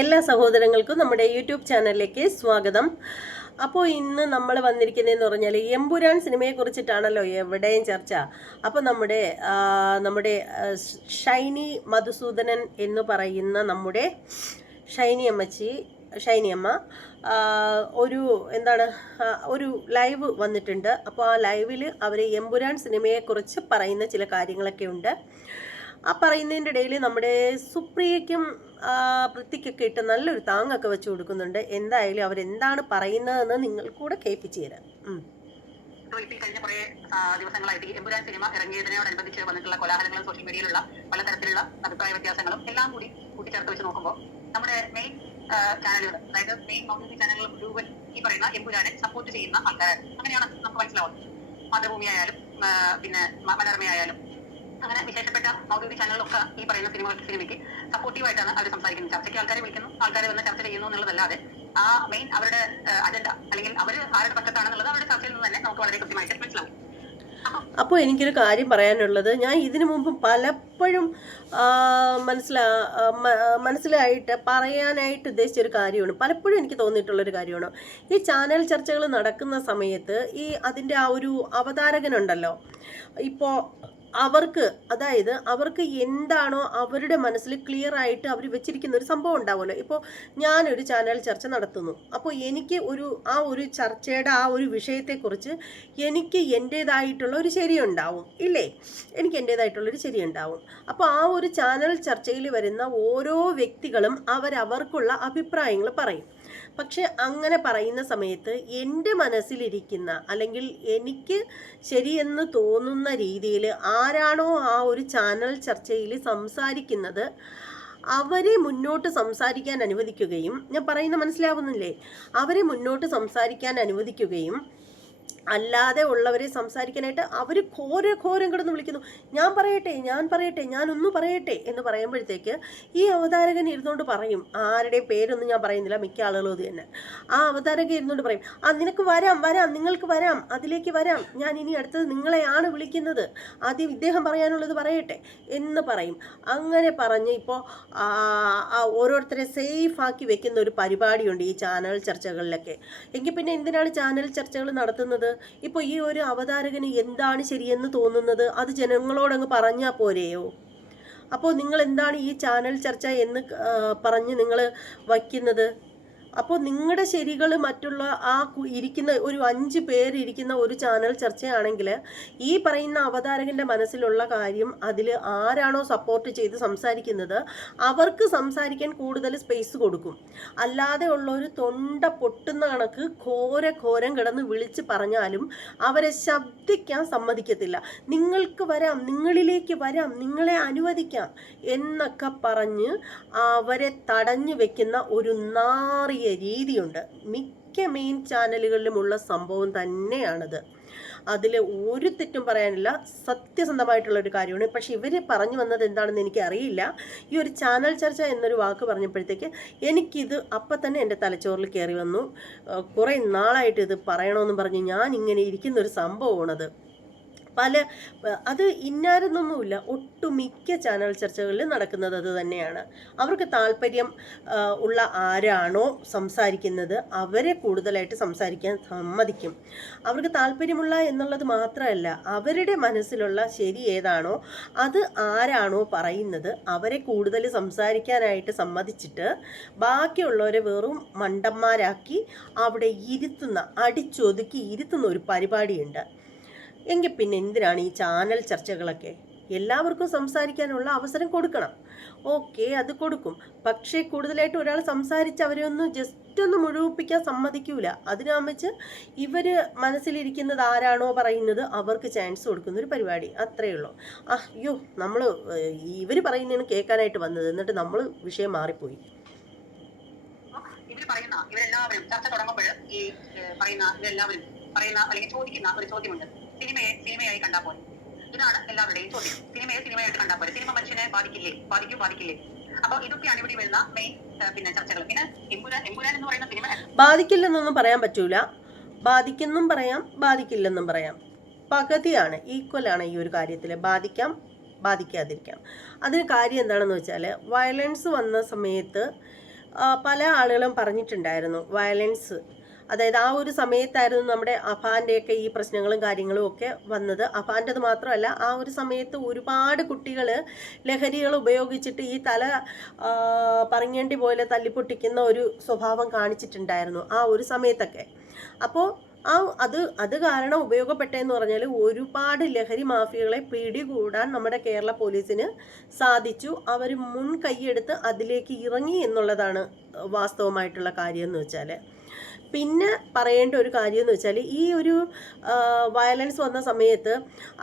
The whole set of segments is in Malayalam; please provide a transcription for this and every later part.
എല്ലാ സഹോദരങ്ങൾക്കും നമ്മുടെ യൂട്യൂബ് ചാനലിലേക്ക് സ്വാഗതം. അപ്പോൾ ഇന്ന് നമ്മൾ വന്നിരിക്കുന്നതെന്ന് പറഞ്ഞാൽ എമ്പുരാൻ സിനിമയെ കുറിച്ചിട്ടാണല്ലോ എവിടെയും ചർച്ച. അപ്പോൾ നമ്മുടെ നമ്മുടെ ഷൈനി മധുസൂദനൻ എന്ന് പറയുന്ന നമ്മുടെ ഷൈനി അമ്മച്ചി ഷൈനി അമ്മ ഒരു എന്താണ് ഒരു ലൈവ് വന്നിട്ടുണ്ട്. അപ്പോൾ ആ ലൈവിൽ അവർ എമ്പുരാൻ സിനിമയെക്കുറിച്ച് പറയുന്ന ചില കാര്യങ്ങളൊക്കെ ഉണ്ട്. ആ പറയുന്നതിന്റെ ഇടയിൽ നമ്മുടെ സുപ്രിയയ്ക്കും പൃഥ്വിക്കൊക്കെ ഇട്ട് നല്ലൊരു താങ്ങൊക്കെ വെച്ച് കൊടുക്കുന്നുണ്ട്. എന്തായാലും അവരെന്താണ് പറയുന്നതെന്ന് നിങ്ങൾ കൂടെ കേൾപ്പിച്ചു തരാം. കഴിഞ്ഞ കുറെ ദിവസങ്ങളായിട്ട് ഈ എമ്പുരാൻ സിനിമ ഇറങ്ങിയതിനോടനുബന്ധിച്ച് വന്നിട്ടുള്ള കോലാഹലങ്ങളും സോഷ്യൽ മീഡിയയിലുള്ള പലതരത്തിലുള്ള അഭിപ്രായ വ്യത്യാസങ്ങളും എല്ലാം കൂടി കൂട്ടിച്ചേർത്ത് വെച്ച് നോക്കുമ്പോൾ നമ്മുടെ മെയിൻ ചാനലുകൾ അതായത് മെയിൻ മൗലിക ചാനലുകൾ മുഴുവൻ ഈ പറയുന്ന എമ്പുരാനെ സപ്പോർട്ട് ചെയ്യുന്ന ആൾക്കാർ അങ്ങനെയാണ് നമുക്ക് മനസ്സിലാവുന്നത്. മാതൃഭൂമി ആയാലും പിന്നെ മനോരമ അങ്ങനെ വിശേഷപ്പെട്ട ഔദ്യോഗിക ചാനലുകളൊക്കെ ഈ പറയുന്ന സിനിമ സിനിമയ്ക്ക് സപ്പോർട്ടീവായിട്ടാണ് അവർ സംസാരിക്കുന്നത്. ചർച്ചയ്ക്ക് ആൾക്കാരെ വിളിക്കുന്നു. ആൾക്കാരെ വന്ന് ചർച്ച ചെയ്യുന്നു എന്നുള്ളതല്ലാതെ ആ മെയിൻ അവരുടെ അജണ്ട അല്ലെങ്കിൽ അവർ ആരുടെ പക്ഷത്താണെന്നുള്ളത് അവരുടെ ചർച്ചയിൽ നിന്ന് തന്നെ നമുക്ക് വളരെ കൃത്യമായിട്ട് മനസ്സിലാവും. അപ്പോൾ എനിക്കൊരു കാര്യം പറയാനുള്ളത്. ഞാൻ ഇതിനു മുമ്പ് പലപ്പോഴും മനസ്സിലാ മനസ്സിലായിട്ട് പറയാനായിട്ട് ഉദ്ദേശിച്ച ഒരു കാര്യമാണ്. പലപ്പോഴും എനിക്ക് തോന്നിയിട്ടുള്ളൊരു കാര്യമാണ്. ഈ ചാനൽ ചർച്ചകൾ നടക്കുന്ന സമയത്ത് ഈ അതിന്റെ ആ ഒരു അവതാരകനുണ്ടല്ലോ. ഇപ്പോൾ അവർക്ക് അതായത് അവർക്ക് എന്താണോ അവരുടെ മനസ്സിൽ ക്ലിയർ ആയിട്ട് അവർ വെച്ചിരിക്കുന്ന ഒരു സംഭവം ഉണ്ടാവുമല്ലോ. ഇപ്പോൾ ഞാനൊരു ചാനൽ ചർച്ച നടത്തുന്നു. അപ്പോൾ എനിക്ക് ഒരു ആ ഒരു ചർച്ചയുടെ ആ ഒരു വിഷയത്തെക്കുറിച്ച് എനിക്ക് എന്റേതായിട്ടുള്ള ഒരു ശരിയുണ്ടാവും ഇല്ലേ? എനിക്ക് എന്റേതായിട്ടുള്ളൊരു ശരിയുണ്ടാവും അപ്പോൾ ആ ഒരു ചാനൽ ചർച്ചയിൽ വരുന്ന ഓരോ വ്യക്തികളും അവരവർക്കുള്ള അഭിപ്രായങ്ങൾ പറയും. പക്ഷെ അങ്ങനെ പറയുന്ന സമയത്ത് എന്റെ മനസ്സിലിരിക്കുന്ന അല്ലെങ്കിൽ എനിക്ക് ശരിയെന്ന് തോന്നുന്ന രീതിയിൽ ആരാണോ ആ ഒരു ചാനൽ ചർച്ചയിൽ സംസാരിക്കുന്നത് അവരെ മുന്നോട്ട് സംസാരിക്കാൻ അനുവദിക്കുകയും ഞാൻ പറയുന്ന മനസ്സിലാവുന്നില്ലേ? അവരെ മുന്നോട്ട് സംസാരിക്കാൻ അനുവദിക്കുകയും അല്ലാതെ ഉള്ളവരെ സംസാരിക്കാനായിട്ട് അവർ ഘോര ഘോരം കിടന്ന് വിളിക്കുന്നു. ഞാൻ പറയട്ടെ ഞാൻ പറയട്ടെ ഞാൻ ഒന്ന് പറയട്ടെ എന്ന് പറയുമ്പോഴത്തേക്ക് ഈ അവതാരകൻ ഇരുന്നുകൊണ്ട് പറയും. ആരുടെയും പേരൊന്നും ഞാൻ പറയുന്നില്ല മിക്ക ആളുകളും ഇത് തന്നെ. ആ അവതാരകൻ ഇരുന്നുകൊണ്ട് പറയും ആ നിനക്ക് വരാം വരാം നിങ്ങൾക്ക് വരാം അതിലേക്ക് വരാം. ഞാൻ ഇനി അടുത്തത് നിങ്ങളെയാണ് വിളിക്കുന്നത്. ആദ്യം ഇദ്ദേഹം പറയാനുള്ളത് പറയട്ടെ എന്ന് പറയും. അങ്ങനെ പറഞ്ഞ് ഇപ്പോൾ ഓരോരുത്തരെ സേഫ് ആക്കി വെക്കുന്ന ഒരു പരിപാടിയുണ്ട് ഈ ചാനൽ ചർച്ചകളിലൊക്കെ. എങ്കിൽ പിന്നെ എന്തിനാണ് ചാനൽ ചർച്ചകൾ നടത്തുന്നത്? ഇപ്പോൾ ഈ ഒരു അവതാരകന് എന്താണ് ശരിയെന്ന് തോന്നുന്നത്? അത് ജനങ്ങളോടങ്ങ് പറഞ്ഞാൽ പോരെയോ? അപ്പോൾ നിങ്ങൾ എന്താണ് ഈ ചാനൽ ചർച്ച എന്ന് പറഞ്ഞ് നിങ്ങൾ വയ്ക്കുന്നത്? അപ്പോൾ നിങ്ങളുടെ ശരികൾ മറ്റുള്ള ആ ഇരിക്കുന്ന ഒരു അഞ്ച് പേരിരിക്കുന്ന ഒരു ചാനൽ ചർച്ചയാണെങ്കിൽ ഈ പറയുന്ന അവതാരകന്റെ മനസ്സിലുള്ള കാര്യം അതിൽ ആരാണോ സപ്പോർട്ട് ചെയ്ത് സംസാരിക്കുന്നത് അവർക്ക് സംസാരിക്കാൻ കൂടുതൽ സ്പേസ് കൊടുക്കും. അല്ലാതെ ഉള്ള ഒരു തൊണ്ട പൊട്ടുന്ന കണക്ക് ഘോര ഘോരം കിടന്ന് വിളിച്ച് പറഞ്ഞാലും അവരെ ശബ്ദിക്കാൻ സമ്മതിക്കത്തില്ല. നിങ്ങൾക്ക് വരാം നിങ്ങളിലേക്ക് വരാം നിങ്ങളെ അനുവദിക്കാം എന്നൊക്കെ പറഞ്ഞ് അവരെ തടഞ്ഞു വെക്കുന്ന ഒരു നാറിയ രീതിയുണ്ട്. മിക്ക മെയിൻ ചാനലുകളിലുമുള്ള സംഭവം തന്നെയാണത്. അതിൽ ഒരു തെറ്റും പറയാനില്ല. സത്യസന്ധമായിട്ടുള്ള ഒരു കാര്യമാണ്. പക്ഷേ ഇവർ പറഞ്ഞു വന്നത് എന്താണെന്ന് എനിക്ക് അറിയില്ല ഈ ഒരു ചാനൽ ചർച്ച എന്നൊരു വാക്ക് പറഞ്ഞപ്പോഴത്തേക്ക് എനിക്കിത് അപ്പം തന്നെ എന്റെ തലച്ചോറിൽ കയറി വന്നു. കുറേ നാളായിട്ട് ഇത് പറയണമെന്ന് പറഞ്ഞ് ഞാൻ ഇങ്ങനെ ഇരിക്കുന്ന ഒരു സംഭവമാണത്. പല അത് ഇന്നാരെന്നൊന്നുമില്ല. ഒട്ടുമിക്ക ചാനൽ ചർച്ചകളിൽ നടക്കുന്നത് അത് തന്നെയാണ്. അവർക്ക് താല്പര്യം ഉള്ള ആരാണോ സംസാരിക്കുന്നത് അവരെ കൂടുതലായിട്ട് സംസാരിക്കാൻ സമ്മതിക്കും. അവർക്ക് താല്പര്യമുള്ള എന്നുള്ളത് മാത്രമല്ല അവരുടെ മനസ്സിലുള്ള ശരി ഏതാണോ അത് ആരാണോ പറയുന്നത് അവരെ കൂടുതൽ സംസാരിക്കാനായിട്ട് സമ്മതിച്ചിട്ട് ബാക്കിയുള്ളവരെ വെറും മണ്ടന്മാരാക്കി അവിടെ ഇരുത്തുന്ന അടിച്ചൊതുക്കി ഇരുത്തുന്ന ഒരു പരിപാടിയുണ്ട്. എങ്കിൽ പിന്നെ എന്തിനാണ് ഈ ചാനൽ ചർച്ചകളൊക്കെ? എല്ലാവർക്കും സംസാരിക്കാനുള്ള അവസരം കൊടുക്കണം. ഓക്കെ അത് കൊടുക്കും. പക്ഷേ കൂടുതലായിട്ട് ഒരാൾ സംസാരിച്ച് അവരെ ഒന്ന് ജസ്റ്റ് ഒന്ന് മുഴുവിപ്പിക്കാൻ സമ്മതിക്കൂല. അതിനാകുമ്പച്ച് ഇവർ മനസ്സിലിരിക്കുന്നത് ആരാണോ പറയുന്നത് അവർക്ക് ചാൻസ് കൊടുക്കുന്ന ഒരു പരിപാടി. അത്രയേ ഉള്ളൂ. അയ്യോ നമ്മൾ ഇവർ പറയുന്നതാണ് കേൾക്കാനായിട്ട് വന്നത്. എന്നിട്ട് നമ്മൾ വിഷയം മാറിപ്പോയി. ഇവർ ഇവരെല്ലാവരും ചർച്ച തുടങ്ങുമ്പോൾ ഈ പറയുന്ന ഇവരെല്ലാവരും പറയുന്ന അല്ലെങ്കിൽ ചോദിക്കുന്ന ഒരു ചോദ്യമുണ്ട്. സിനിമയെ സിനിമയായി കണ്ടാൽ പോലെ ഇതാണ് എല്ലാവരുടെയും ചോദ്യം. സിനിമയെ സിനിമയായിട്ട് കണ്ടാൽ പോലെ സിനിമ മനുഷ്യനെ ബാധിക്കില്ലേ? ബാധിക്കും ബാധിക്കില്ലേ? അപ്പൊ ഇതൊക്കെയാണ് ഇവിടെ വരുന്ന മെയിൻ പിന്നെ ചർച്ചകൾ പിന്നെ എമ്പുരാൻ എമ്പുരാൻ എന്ന് പറയുന്ന സിനിമ ബാധിക്കില്ലെന്നൊന്നും പറയാൻ പറ്റൂല. ബാധിക്കെന്നും പറയാം ബാധിക്കില്ലെന്നും പറയാം. പകുതിയാണ് ഈക്വലാണ് ഈ ഒരു കാര്യത്തിൽ ബാധിക്കാം ബാധിക്കാതിരിക്കാം. അതിന് കാര്യം എന്താണെന്ന് വെച്ചാൽ വയലൻസ് വന്ന സമയത്ത് പല ആളുകളും പറഞ്ഞിട്ടുണ്ടായിരുന്നു വയലൻസ് അതായത് ആ ഒരു സമയത്തായിരുന്നു നമ്മുടെ അഫാന്റെയൊക്കെ ഈ പ്രശ്നങ്ങളും കാര്യങ്ങളും ഒക്കെ വന്നത്. അഫാന്റെത് മാത്രമല്ല ആ ഒരു സമയത്ത് ഒരുപാട് കുട്ടികൾ ലഹരികൾ ഉപയോഗിച്ചിട്ട് ഈ തല പറങ്ങേണ്ടി പോലെ തല്ലിപ്പൊട്ടിക്കുന്ന ഒരു സ്വഭാവം കാണിച്ചിട്ടുണ്ടായിരുന്നു ആ ഒരു സമയത്തൊക്കെ. അപ്പോൾ ആ അത് അത് കാരണം ഉപയോഗപ്പെട്ടതെന്ന് പറഞ്ഞാൽ ഒരുപാട് ലഹരി മാഫിയകളെ പിടികൂടാൻ നമ്മുടെ കേരള പോലീസിന് സാധിച്ചു. അവർ മുൻകൈയെടുത്ത് അതിലേക്ക് ഇറങ്ങി എന്നുള്ളതാണ് വാസ്തവമായിട്ടുള്ള കാര്യം എന്ന് വെച്ചാൽ പിന്നെ പറയേണ്ട ഒരു കാര്യം എന്ന് വെച്ചാൽ ഈ ഒരു വയലൻസ് വന്ന സമയത്ത്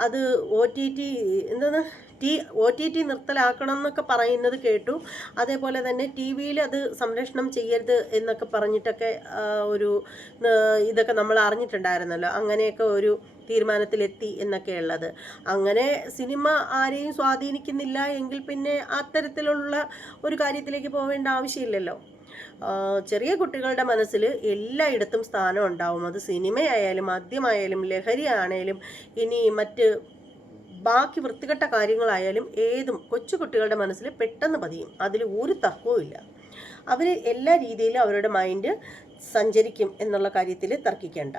അത് ഒ ടി ടി എന്താണ് ടി ഒ ടി ടി നിർത്തലാക്കണം എന്നൊക്കെ പറയുന്നത് കേട്ടു. അതേപോലെ തന്നെ ടി വിയിൽ അത് സംരക്ഷണം ചെയ്യരുത് എന്നൊക്കെ പറഞ്ഞിട്ടൊക്കെ ഒരു ഇതൊക്കെ നമ്മൾ അറിഞ്ഞിട്ടുണ്ടായിരുന്നല്ലോ. അങ്ങനെയൊക്കെ ഒരു തീരുമാനത്തിലെത്തി എന്നൊക്കെ ഉള്ളത് അങ്ങനെ സിനിമ ആരെയും സ്വാധീനിക്കുന്നില്ല എങ്കിൽ പിന്നെ അത്തരത്തിലുള്ള ഒരു കാര്യത്തിലേക്ക് പോവേണ്ട ആവശ്യമില്ലല്ലോ. ചെറിയ കുട്ടികളുടെ മനസ്സിൽ എല്ലായിടത്തും സ്ഥാനം ഉണ്ടാവും. അത് സിനിമയായാലും മദ്യമായാലും ലഹരി ആണേലും ഇനി മറ്റ് ബാക്കി വൃത്തികെട്ട കാര്യങ്ങളായാലും ഏതും കൊച്ചു കുട്ടികളുടെ മനസ്സിൽ പെട്ടെന്ന് പതിയും. അതിൽ ഒരു തർക്കവും ഇല്ല. അവർ എല്ലാ രീതിയിലും അവരുടെ മൈൻഡ് സഞ്ചരിക്കും എന്നുള്ള കാര്യത്തിൽ തർക്കിക്കേണ്ട.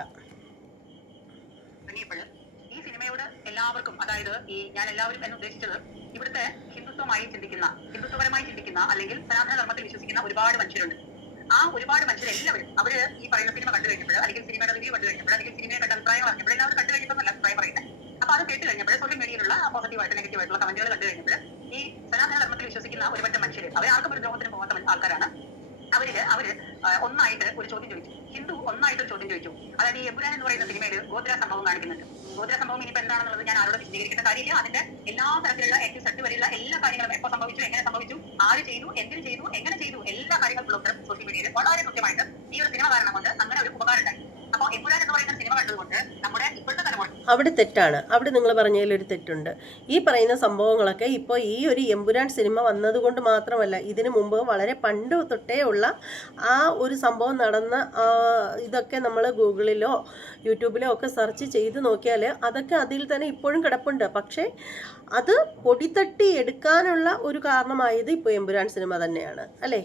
എല്ലാവർക്കും അതായത് ഈ ഞാൻ എല്ലാവരും എന്ന് ഉദ്ദേശിച്ചത് ഇവിടുത്തെ ഹിന്ദുത്വമായി ചിന്തിക്കുന്ന ഹിന്ദുത്വപരമായി ചിന്തിക്കുന്ന അല്ലെങ്കിൽ സനാതന ധർമ്മത്തിൽ വിശ്വസിക്കുന്ന ഒരുപാട് മനുഷ്യരുണ്ട്. ആ ഒരുപാട് മനുഷ്യരെല്ലാവരും അവർ ഈ പറയുന്ന സിനിമ കണ്ടു കഴിഞ്ഞപ്പോൾ അല്ലെങ്കിൽ സിനിമയുടെ റിവ്യൂ കണ്ടു കഴിഞ്ഞപ്പോൾ അല്ലെങ്കിൽ സിനിമയെ കണ്ട അഭിപ്രായം പറഞ്ഞപ്പോൾ എല്ലാവരും കണ്ടു കഴിഞ്ഞപ്പോൾ അഭിപ്രായം പറയുന്നത് അപ്പൊ അത് കേട്ട് കഴിഞ്ഞപ്പോൾ സോഷ്യൽ മീഡിയയിലുള്ള പോസിറ്റീവായിട്ട് നെഗറ്റീവ് ആയിട്ടുള്ള കമന്റുകൾ കണ്ടു കഴിഞ്ഞപ്പോൾ ഈ സനാതന ധർമ്മത്തിൽ വിശ്വസിക്കുന്ന ഒരുപറ്റ മനുഷ്യർ അവർ ആർക്കും ഒരു ദ്രോഹത്തിന് പോകാത്ത ആൾക്കാരാണ്. അവർ അവർ ഒന്നായിട്ട് ഒരു ചോദ്യം ചോദിച്ചു ഹിന്ദു ഒന്നായിട്ട് ഒരു ചോദ്യം ചോദിച്ചു അതായത് ഈ എബുരാൻ എന്ന് പറയുന്ന സിനിമയിൽ ഗോത്ര സംഭവം കാണിക്കുന്നുണ്ട്. ഗോത്ര സംഭവം ഇനിയിപ്പോ എന്താണെന്നുള്ളത് ഞാൻ ആരോട് വിശദീകരിക്കേണ്ട കാര്യമില്ല. അതിന്റെ എല്ലാ തരത്തിലുള്ള ഏറ്റവും സെറ്റ് വരെയുള്ള എല്ലാ കാര്യങ്ങളും എപ്പോ സംഭവിച്ചു എങ്ങനെ സംഭവിച്ചു ആര് ചെയ്തു എന്തിനു ചെയ്തു എങ്ങനെ ചെയ്തു എല്ലാ ഉത്തരം സോഷ്യൽ മീഡിയയിൽ വളരെ കൃത്യമായിട്ട് ഈ ഒരു സിനിമ കാരണം കൊണ്ട് അങ്ങനെ ഒരു ഉപകാരം ഉണ്ടായി. അവിടെ തെറ്റാണ്. അവിടെ നിങ്ങൾ പറഞ്ഞതിൽ ഒരു തെറ്റുണ്ട്. ഈ പറയുന്ന സംഭവങ്ങളൊക്കെ ഇപ്പോൾ ഈ ഒരു എമ്പുരാൻ സിനിമ വന്നതുകൊണ്ട് മാത്രമല്ല ഇതിനു മുമ്പ് വളരെ പണ്ട് തൊട്ടേ ഉള്ള ആ ഒരു സംഭവം നടന്ന ഇതൊക്കെ നമ്മൾ ഗൂഗിളിലോ യൂട്യൂബിലോ ഒക്കെ സെർച്ച് ചെയ്ത് നോക്കിയാൽ അതൊക്കെ അതിൽ തന്നെ ഇപ്പോഴും കിടപ്പുണ്ട്. പക്ഷേ അത് പൊടിത്തട്ടി എടുക്കാനുള്ള ഒരു കാരണമായത് ഇപ്പോൾ എമ്പുരാൻ സിനിമ തന്നെയാണ്. അല്ലേ?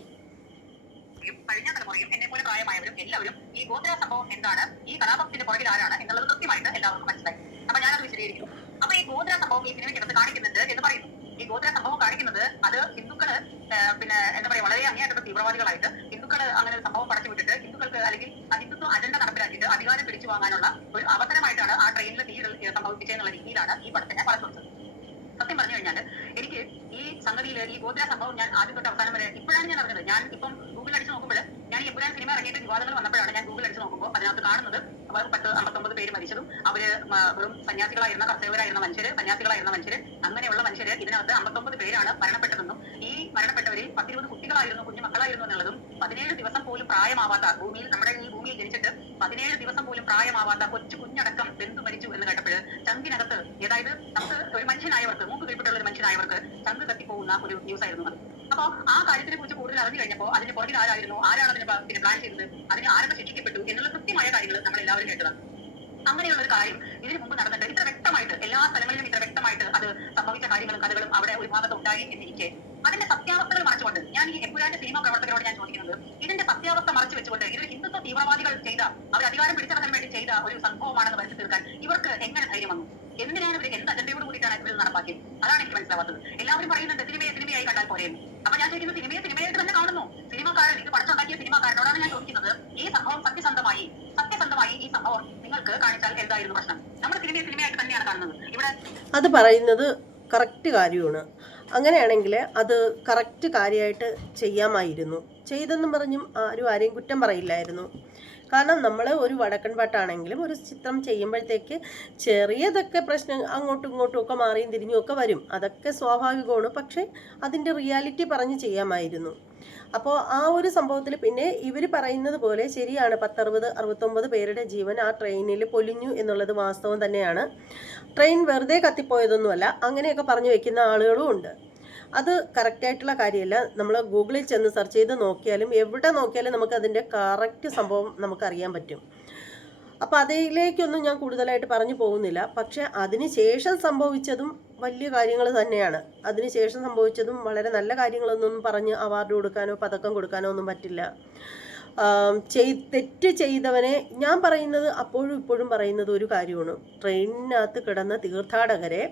യും കഴിഞ്ഞ തലമുറയും എന്നെ പോലെ പ്രായമായവരും എല്ലാവരും ഈ ഗോത്ര സംഭവം എന്താണ്? ഈ കലാപത്തിന്റെ പുറകിൽ ആരാണ് എന്നുള്ളത് കൃത്യമായിട്ട് എല്ലാവർക്കും മനസ്സിലായി. അപ്പൊ ഞാനത് വിശദീകരിക്കുന്നു. അപ്പൊ ഈ ഗോത്ര സംഭവം ഈ സിനിമയ്ക്കകത്ത് കാണിക്കുന്നുണ്ട് എന്ന് പറയുന്നു. ഈ ഗോത്ര സംഭവം കാണിക്കുന്നത് അത് ഹിന്ദുക്കൾ പിന്നെ എന്താ പറയാ വളരെ അങ്ങേയറ്റത്തെ തീവ്രവാദികളായിട്ട് ഹിന്ദുക്കൾ അങ്ങനെ ഒരു സംഭവം പടച്ചു വിട്ടിട്ട് ഹിന്ദുക്കൾക്ക് അല്ലെങ്കിൽ ഹിന്ദുത്വ അജണ്ട നടപ്പിലാക്കിയിട്ട് അധികാരം പിടിച്ചു വാങ്ങാനുള്ള ഒരു അവസരമായിട്ടാണ് ആ ട്രെയിനിൽ തീ സംഭവിപ്പിച്ചെന്നുള്ള രീതിയിലാണ് ഈ പടത്തിനെ പടച്ചുകൊടുത്തത് സത്യം പറഞ്ഞു കഴിഞ്ഞാൽ എനിക്ക് സംഗതിയിൽ ഈ ഗോത്ര സംഭവം ഞാൻ ആദ്യം തൊട്ട് അവസാനം വരെ ഇപ്പോഴാണ് ഞാൻ അറിഞ്ഞത്. ഞാൻ ഇപ്പം ഗൂഗിൾ അടിച്ച് നോക്കുമ്പോൾ ഞാൻ ഈ എമ്പുരാൻ സിനിമ ഇറങ്ങിയിട്ട് വിവാദങ്ങൾ വന്നപ്പോഴാണ് ഞാൻ ഗൂഗിൾ അടിച്ച് നോക്കുമ്പോൾ അതിനകത്ത് കാണുന്നത് അവർ പത്ത് അമ്പത്തൊമ്പത് പേര് മരിച്ചതും അവർ വെറും സന്യാസികളായിരുന്ന കർഷകരായിരുന്ന മനുഷ്യര് സന്യാസികളായിരുന്ന മനുഷ്യര് അങ്ങനെയുള്ള മനുഷ്യര് ഇതിനകത്ത് അമ്പത്തൊമ്പത് പേരാണ് മരണപ്പെട്ടതെന്നും ഈ മരണപ്പെട്ടവരിൽ പത്തിരുപത് കുട്ടികളായിരുന്നു കുഞ്ഞു മക്കളായിരുന്നു എന്നുള്ളതും പതിനേഴ് ദിവസം പോലും പ്രായമാവാത്ത ഭൂമിയിൽ നമ്മുടെ ഈ ഭൂമിയിൽ ജനിച്ചിട്ട് പതിനേഴ് ദിവസം പോലും പ്രായമാവാത്ത കൊച്ചു കുഞ്ഞടക്കം ബന്ധു മരിച്ചു എന്ന് കേട്ടപ്പോൾ ചങ്കിനകത്ത് അതായത് നമുക്ക് ഒരു മനുഷ്യനായവർക്ക് മൂക്ക് കീഴ്പ്പെട്ടുള്ള ഒരു മനുഷ്യനായവർക്ക് ചങ്ക് കത്തിപ്പോകുന്ന ഒരു ന്യൂസ് ആയിരുന്നു അത്. ആ കാര്യത്തിനെ കുറിച്ച് കൂടുതൽ അറിഞ്ഞു കഴിഞ്ഞപ്പോൾ അതിന് പുറകിൽ ആരായിരുന്നു? ആരാണ് അതിന് പിന്നെ പ്ലാൻ ചെയ്തത് അതിന് ആരൊക്കെ ശിക്ഷിക്കപ്പെട്ടു എന്നുള്ള കൃത്യമായ കാര്യങ്ങൾ നമ്മൾ എല്ലാവരും കേട്ടതാണ്. അങ്ങനെയുള്ള ഒരു കാര്യം ഇതിനു മുമ്പ് നടന്നിട്ട് ഇത്ര വ്യക്തമായിട്ട് എല്ലാ സ്ഥലങ്ങളിലും ഇത്ര വ്യക്തമായിട്ട് അത് സംഭവിച്ച കാര്യങ്ങളും കഥകളും അവിടെ ഒരു ഭാഗത്ത് ഉണ്ടായി എന്നിരിക്കെ. അതിന്റെ സത്യാവസ്ഥകൾ മറച്ചുകൊണ്ട് ഞാൻ ഈ എപ്പുരാന്റെ സിനിമ പ്രവർത്തകരോട് ഞാൻ ചോദിക്കുന്നത് ഇതിന്റെ സത്യാവസ്ഥ മറച്ചു വെച്ചുകൊണ്ട് ഇതൊരു ഹിന്ദുത്വ തീവ്രവാദികൾ ചെയ്ത അവർ അധികാരം പിടിച്ചെടുക്കാൻ വേണ്ടി ചെയ്ത ഒരു സംഭവമാണെന്ന് വരുത്തി തീർക്കാൻ ഇവർക്ക് എങ്ങനെ ധൈര്യം വന്നു? എന്തിനാണ് ഇവിടെ എന്ത് അജണ്ടയോട് കൂടിയിട്ടാണ് ഇവർ നടപ്പാക്കിയത്? അതാണ് എനിക്ക് മനസ്സിലാവാത്തത്. എല്ലാവരും പറയുന്നുണ്ട് സിനിമയെ സിനിമയായി കണ്ടാൽ പോലെ അപ്പൊ ഞാൻ ചോദിക്കുന്നത് സിനിമയെ സിനിമയായിട്ട് തന്നെ കാണുന്നു? സിനിമക്കാരൻ ഇത് പഠിച്ചുണ്ടാക്കിയ സിനിമക്കാരനോടാണ് ഞാൻ ചോദിക്കുന്നത്. ഈ സംഭവം സത്യസന്ധമായി സത്യസന്ധമായി ഈ സംഭവം നിങ്ങൾക്ക് കാണിച്ചാൽ എന്തായിരുന്നു പ്രശ്നം? നമ്മൾ സിനിമയെ സിനിമയായിട്ട് തന്നെയാണ് കാണുന്നത്. ഇവിടെ അത് പറയുന്നത് കറക്റ്റ് കാര്യമാണ്. അങ്ങനെയാണെങ്കിൽ അത് കറക്റ്റ് കാര്യമായിട്ട് ചെയ്യാമായിരുന്നു. ചെയ്തെന്നും പറഞ്ഞും ആരും ആരെയും കുറ്റം പറയില്ലായിരുന്നു. കാരണം നമ്മൾ ഒരു വടക്കൻ പാട്ടാണെങ്കിലും ഒരു ചിത്രം ചെയ്യുമ്പോഴത്തേക്ക് ചെറിയതൊക്കെ പ്രശ്നം അങ്ങോട്ടും ഇങ്ങോട്ടും ഒക്കെ മാറിയും തിരിഞ്ഞും ഒക്കെ വരും. അതൊക്കെ സ്വാഭാവികമാണ്. പക്ഷേ അതിന്റെ റിയാലിറ്റി പറഞ്ഞ് ചെയ്യാമായിരുന്നു. അപ്പോൾ ആ ഒരു സംഭവത്തിൽ പിന്നെ ഇവർ പറയുന്നത് പോലെ ശരിയാണ്. പത്തറുപത് അറുപത്തൊമ്പത് പേരുടെ ജീവൻ ആ ട്രെയിനിൽ പൊലിഞ്ഞു എന്നുള്ളത് വാസ്തവം തന്നെയാണ്. ട്രെയിൻ വെറുതെ കത്തിപ്പോയതൊന്നുമല്ല അങ്ങനെയൊക്കെ പറഞ്ഞു വെക്കുന്ന ആളുകളും ഉണ്ട്. അത് കറക്റ്റായിട്ടുള്ള കാര്യമല്ല. നമ്മൾ ഗൂഗിളിൽ ചെന്ന് സെർച്ച് ചെയ്ത് നോക്കിയാലും എവിടെ നോക്കിയാലും നമുക്ക് അതിന്റെ കറക്റ്റ് സംഭവം നമുക്കറിയാൻ പറ്റും. അപ്പോൾ അതിലേക്കൊന്നും ഞാൻ കൂടുതലായിട്ട് പറഞ്ഞു പോകുന്നില്ല. പക്ഷെ അതിനുശേഷം സംഭവിച്ചതും വലിയ കാര്യങ്ങൾ തന്നെയാണ്. അതിനുശേഷം സംഭവിച്ചതും വളരെ നല്ല കാര്യങ്ങളൊന്നും പറഞ്ഞ് അവാർഡ് കൊടുക്കാനോ പതക്കം കൊടുക്കാനോ ഒന്നും പറ്റില്ല. ചെയ് തെറ്റ് ചെയ്തവനെ ഞാൻ പറയുന്നത് അപ്പോഴും ഇപ്പോഴും പറയുന്നത് ഒരു കാര്യമാണ്. ട്രെയിനിനകത്ത് കിടന്ന തീർത്ഥാടകരെ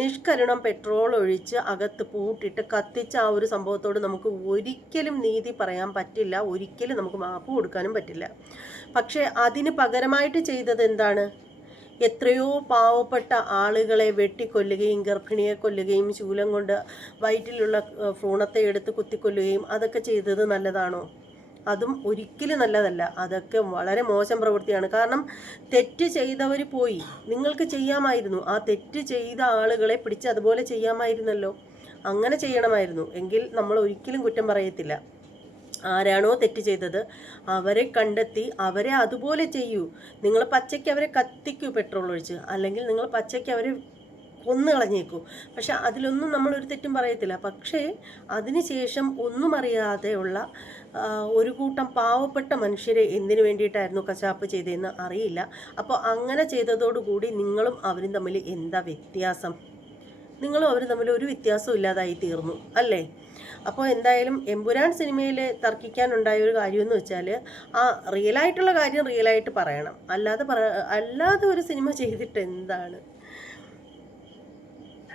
നിഷ്കരുണം പെട്രോൾ ഒഴിച്ച് അകത്ത് പൂട്ടിട്ട് കത്തിച്ച ആ ഒരു സംഭവത്തോട് നമുക്ക് ഒരിക്കലും നീതി പറയാൻ പറ്റില്ല. ഒരിക്കലും നമുക്ക് മാപ്പ് കൊടുക്കാനും പറ്റില്ല. പക്ഷേ അതിന് പകരമായിട്ട് ചെയ്തത് എന്താണ്? എത്രയോ പാവപ്പെട്ട ആളുകളെ വെട്ടിക്കൊല്ലുകയും ഗർഭിണിയെ കൊല്ലുകയും ശൂലം കൊണ്ട് വയറ്റിലുള്ള ഭ്രൂണത്തെ എടുത്ത് കുത്തിക്കൊല്ലുകയും അതൊക്കെ ചെയ്തത് നല്ലതാണോ? അതും ഒരിക്കലും നല്ലതല്ല. അതൊക്കെ വളരെ മോശം പ്രവൃത്തിയാണ്. കാരണം തെറ്റ് ചെയ്തവർ പോയി. നിങ്ങൾക്ക് ചെയ്യാമായിരുന്നു. ആ തെറ്റ് ചെയ്ത ആളുകളെ പിടിച്ച് അതുപോലെ ചെയ്യാമായിരുന്നല്ലോ. അങ്ങനെ ചെയ്യണമായിരുന്നു. എങ്കിൽ നമ്മൾ ഒരിക്കലും കുറ്റം പറയത്തില്ല. ആരാണോ തെറ്റ് ചെയ്തത്. അവരെ കണ്ടെത്തി അവരെ അതുപോലെ ചെയ്യൂ. നിങ്ങൾ പച്ചയ്ക്ക് അവരെ കത്തിക്കൂ പെട്രോൾ ഒഴിച്ച്. അല്ലെങ്കിൽ നിങ്ങൾ പച്ചയ്ക്ക് അവരെ കൊന്നു കളഞ്ഞേക്കും പക്ഷെ അതിലൊന്നും നമ്മളൊരു തെറ്റും പറയത്തില്ല. പക്ഷേ അതിനുശേഷം ഒന്നും അറിയാതെയുള്ള ഒരു കൂട്ടം പാവപ്പെട്ട മനുഷ്യരെ എന്തിനു വേണ്ടിയിട്ടായിരുന്നു കശാപ്പ് ചെയ്തതെന്ന് അറിയില്ല. അപ്പോൾ അങ്ങനെ ചെയ്തതോടുകൂടി നിങ്ങളും അവരും തമ്മിൽ എന്താ വ്യത്യാസം? നിങ്ങളും അവരും തമ്മിൽ ഒരു വ്യത്യാസവും ഇല്ലാതായി തീർന്നു അല്ലേ? അപ്പോൾ എന്തായാലും എമ്പുരാൻ സിനിമയിൽ തർക്കിക്കാനുണ്ടായ ഒരു കാര്യമെന്ന് വെച്ചാൽ ആ റിയലായിട്ടുള്ള കാര്യം റിയലായിട്ട് പറയണം. അല്ലാതെ പറ അല്ലാതെ ഒരു സിനിമ ചെയ്തിട്ട് എന്താണ്?